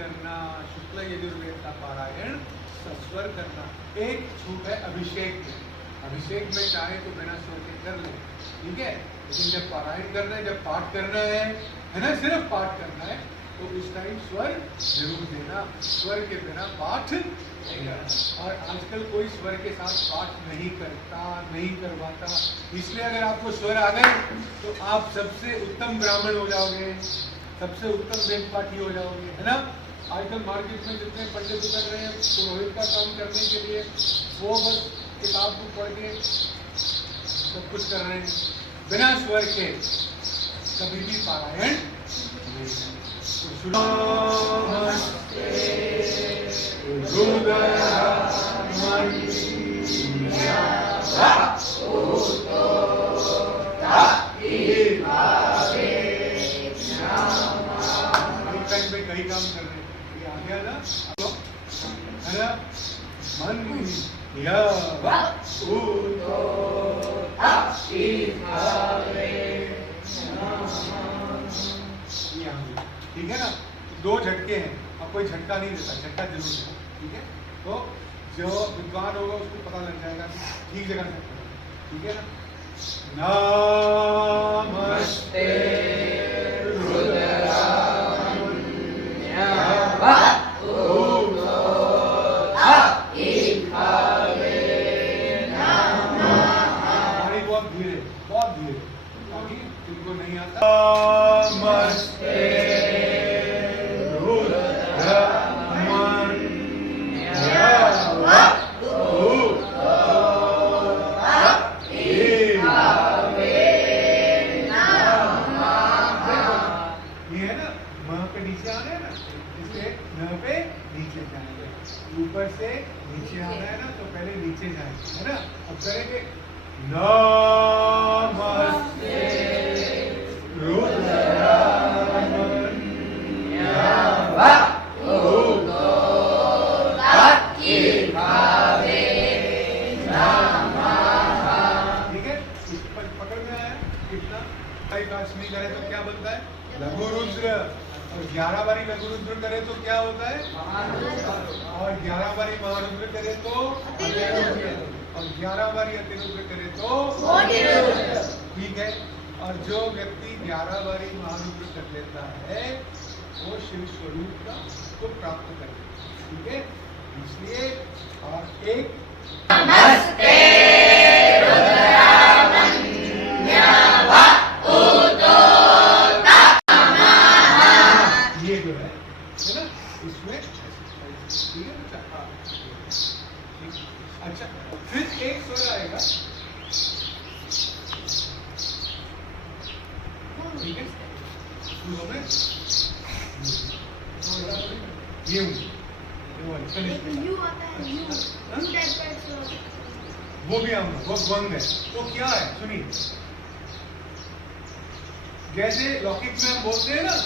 करना, शुक्ल यजुर्वेद का पारायण सस्वर करना। एक छूट है अभिषेक में, अभिषेक में चाहे तो बिना स्वर के कर ले, ठीक है, लेकिन जब पारायण करना है, जब पाठ करना है ना, सिर्फ पाठ करना है, तो इस टाइम स्वर जरूर देना, स्वर के बिना पाठ नहीं करना। और आजकल कोई स्वर के साथ पाठ नहीं करता, नहीं करवाता, इसलिए अगर आपको स्वर आ गए तो आप सबसे उत्तम ब्राह्मण हो जाओगे, सबसे उत्तम वेद पाठी हो जाओगे, है ना। आजकल मार्केट में जितने पंडित उतर रहे हैं पुरोहित का काम करने के लिए, वो बस किताब को पढ़ के सब कुछ कर रहे हैं, बिना स्वर के कभी भी पारायण नहीं। टाइम पे कहीं काम कर रहे हैं, ये आ गया ना, है ना। मन ठीक है ना। दो झटके हैं, अब कोई झटका नहीं देता, झटका जरूर देता, ठीक है। तो जो विद्वान होगा उसको पता लग जाएगा कि ठीक जगह से, ठीक है ना। नमस्ते बहुत धीरे, बहुत धीरे, ताकि तुमको नहीं आता। नमस्ते ऊपर से नीचे आना है ना, तो पहले नीचे जाएंगे, है ना। अब करेंगे नमस्ते ठीक है, इस पर पकड़ में आया कितना। नहीं करे तो क्या बनता है, लघु रुद्र। और 11 बारी लघु रुद्र करे तो क्या होता है, और 11 बारी महारुद्र करे तो अतिरुद्र, और 11 बारी अतिरुद्र करे तो ठीक है। और जो व्यक्ति 11 बारी महारुद्र कर लेता है वो शिव स्वरूप का को प्राप्त कर लेता है, ठीक है। इसलिए और एक नमस्ते अच्छा, फिर एक स्वर आएगा, ठीक है, ये वो भी आऊंगा, वो द्वंद है। तो क्या है सुनिए, जैसे लौकिक में हम बोलते हैं ना,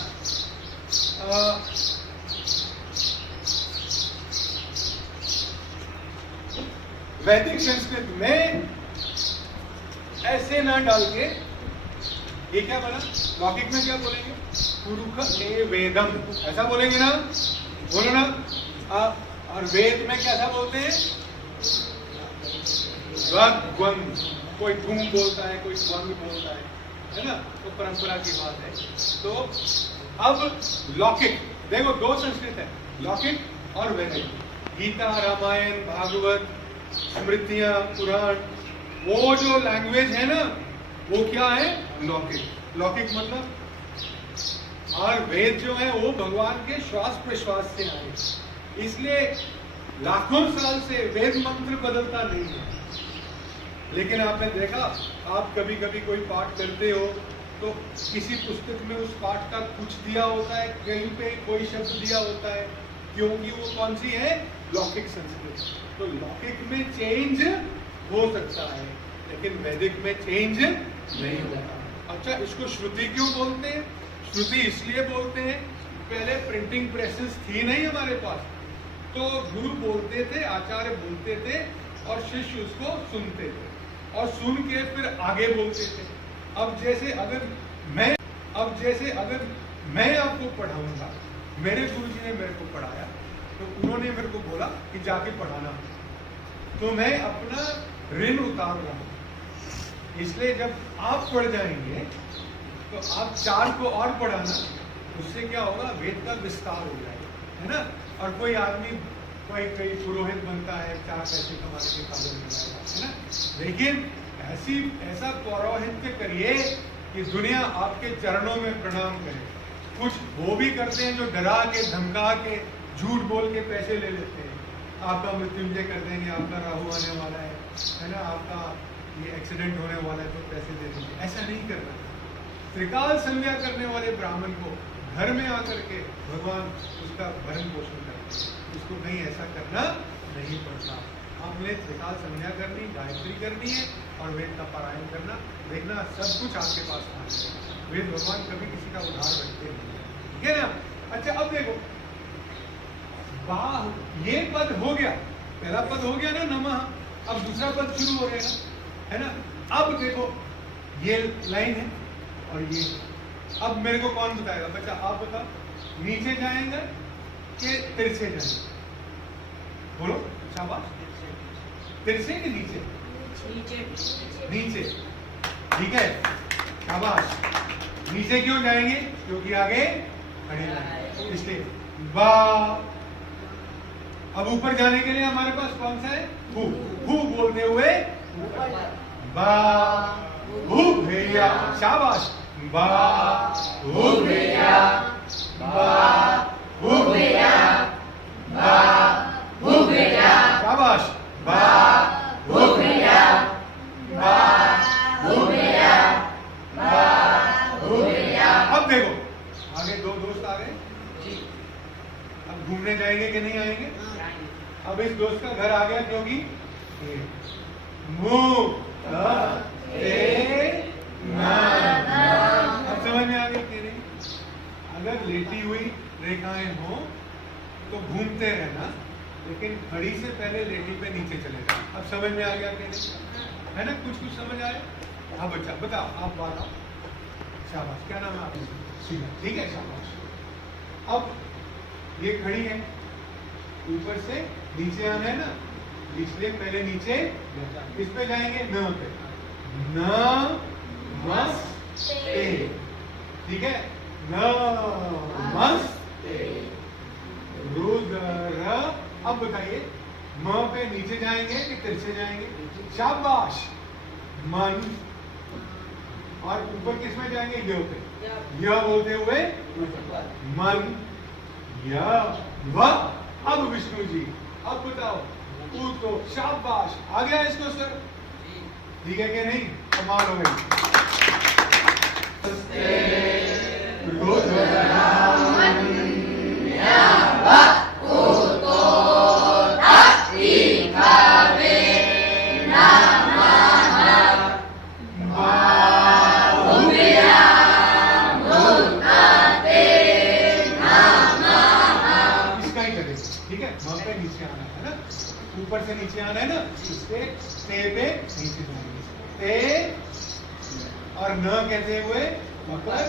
वैदिक संस्कृत में ऐसे ना डाल के, ये क्या बोला, लौकिक में क्या बोलेंगे, पुरुष ए वेदम, ऐसा बोलेंगे ना, बोलो ना। और वेद में कैसा बोलते हैं, द्वंद, कोई गुम बोलता है, कोई द्वंद बोलता है ना, तो परंपरा की बात है। तो अब लौकिक देखो, दो संस्कृत है, लौकिक और वैदिक। गीता, रामायण, भागवत, स्मृतियां, पुराण, वो जो लैंग्वेज है ना, वो क्या है, लौकिक। लौकिक मतलब, और वेद जो है वो भगवान के श्वास प्रश्वास से आए, इसलिए लाखों साल से वेद मंत्र बदलता नहीं है। लेकिन आपने देखा, आप कभी कभी कोई पाठ करते हो तो किसी पुस्तक में उस पाठ का कुछ दिया होता है, कहीं पे कोई शब्द दिया होता है, क्योंकि वो कौन सी है, लौकिक संस्कृत। तो लौकिक में चेंज हो सकता है, लेकिन वैदिक में चेंज नहीं होता। अच्छा, इसको श्रुति क्यों बोलते हैं, श्रुति इसलिए बोलते हैं, पहले प्रिंटिंग प्रेसेस थी नहीं हमारे पास, तो गुरु बोलते थे, आचार्य बोलते थे, और शिष्य उसको सुनते थे, और सुन के फिर आगे बोलते थे। अब जैसे अगर मैं आपको पढ़ाऊंगा, मेरे गुरुजी ने मेरे को पढ़ाया, तो उन्होंने मेरे को बोला कि जाके पढ़ाना, तो मैं अपना ऋण उतार रहा हूं। इसलिए जब आप पढ़ जाएंगे तो आप 4 को और पढ़ाना, उससे क्या होगा, वेद का विस्तार हो जाएगा, है ना। और कोई आदमी कोई पुरोहित बनता है, 4 पैसे कमाने के काबिल बन जाएगा, है ना। लेकिन ऐसा पौरोहित्य करिए कि दुनिया आपके चरणों में प्रणाम करे। कुछ वो भी करते हैं जो डरा के, धमका के, झूठ बोल के पैसे ले लेते हैं। आपका मृत्युंजय कर देंगे, आपका राहु आने वाला है ना, आपका ये एक्सीडेंट होने वाला है तो पैसे दे देंगे। ऐसा नहीं करना। त्रिकाल संध्या करने वाले ब्राह्मण को घर में आकर के भगवान उसका भरण पोषण करते हैं, उसको नहीं ऐसा करना नहीं पड़ता। आपने त्रिकाल संध्या करनी, गायत्री करनी है और वेद का पारायण करना। देखना सब कुछ आपके पास आ जाएगा। वेद भगवान कभी किसी का उधार रखते नहीं, ठीक है ना। अच्छा, अब देखो, ये पद हो गया, पहला पद हो गया ना नमः, अब दूसरा पद शुरू हो गया ना, है ना। अब देखो ये लाइन है और ये, अब मेरे को कौन बताएगा? बच्चा आप बताओ, नीचे जाएंगे कि तिरछे जाएंगे? बोलो, शाबाश। तिरछे कि नीचे? नीचे, ठीक है, शाबाश। नीचे क्यों जाएंगे? क्योंकि आगे खड़े जाएंगे, इसलिए बा। अब ऊपर जाने के लिए हमारे पास कौन सा है? हु। हु बोलते हुए बा हु भैया, शाबाश। बा हु भैया, बा हु भैया, बा हु भैया, शाबाश। बा हु भैया, बा हु भैया, बा हु भैया। अब देखो आगे 2 दोस्त आ गए जी। अब घूमने जाएंगे कि नहीं आएंगे? अब इस दोस्त का घर आ गया, क्योंकि अब समझ में आ गया कि नहीं? अगर लेटी हुई रेखाएं हो तो घूमते रहना, लेकिन खड़ी से पहले लेटी पे नीचे चले जाओ। अब समझ में आ गया कि नहीं? है ना, कुछ समझ आया? हाँ बच्चा बताओ, आप बात आओ। शाबाश, क्या नाम है आपका? ठीक है, शाबाश। अब ये खड़ी है, ऊपर से नीचे आना है ना, इसलिए पहले नीचे किस पे जाएंगे? न पे। नमस्ते, ठीक है, नमस्ते। रुद्र। अब बताइए, म पे नीचे जाएंगे कि तिरछे जाएंगे? शाबाश। मन। और ऊपर किस में जाएंगे? य पे। यह बोलते हुए मन, यह, वह। अब विष्णु जी, अब बताओ, तो शाबाश, आ गया इसको सर? ठीक है कि नहीं? कमाल हो गई। ऊपर से नीचे आना है ना, इससे ते पे नीचे जाएंगे। ते और न कहते हुए ऊपर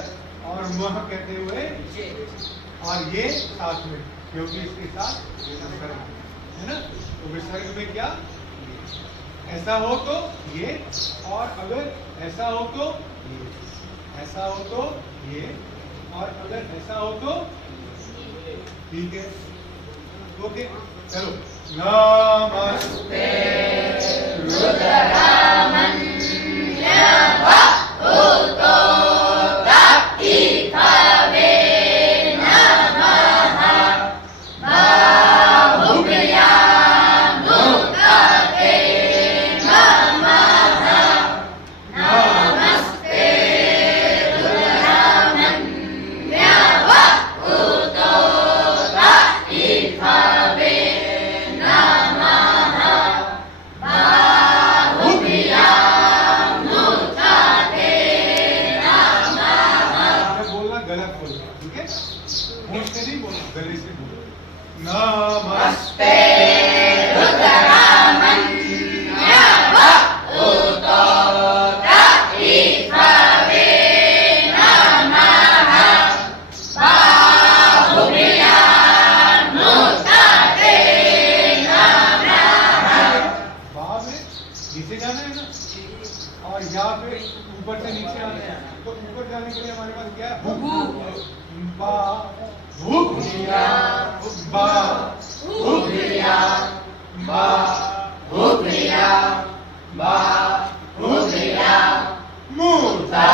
और मह कहते हुए, और ये साथ में, क्योंकि इसके साथ विसर्ग है ना। तो विसर्ग में क्या? ऐसा हो तो ये, और अगर ऐसा हो तो ये, ऐसा हो तो ये, और अगर ऐसा हो तो, ठीक है, ओके। चलो, नमस्ते नमस्ते और यहाँ पे ऊपर से नीचे आना है। तो ऊपर जाने के लिए हमारे पास क्या है? बा भूखिया बा भूखिया बा भूखिया बा भूखिया मूर्ता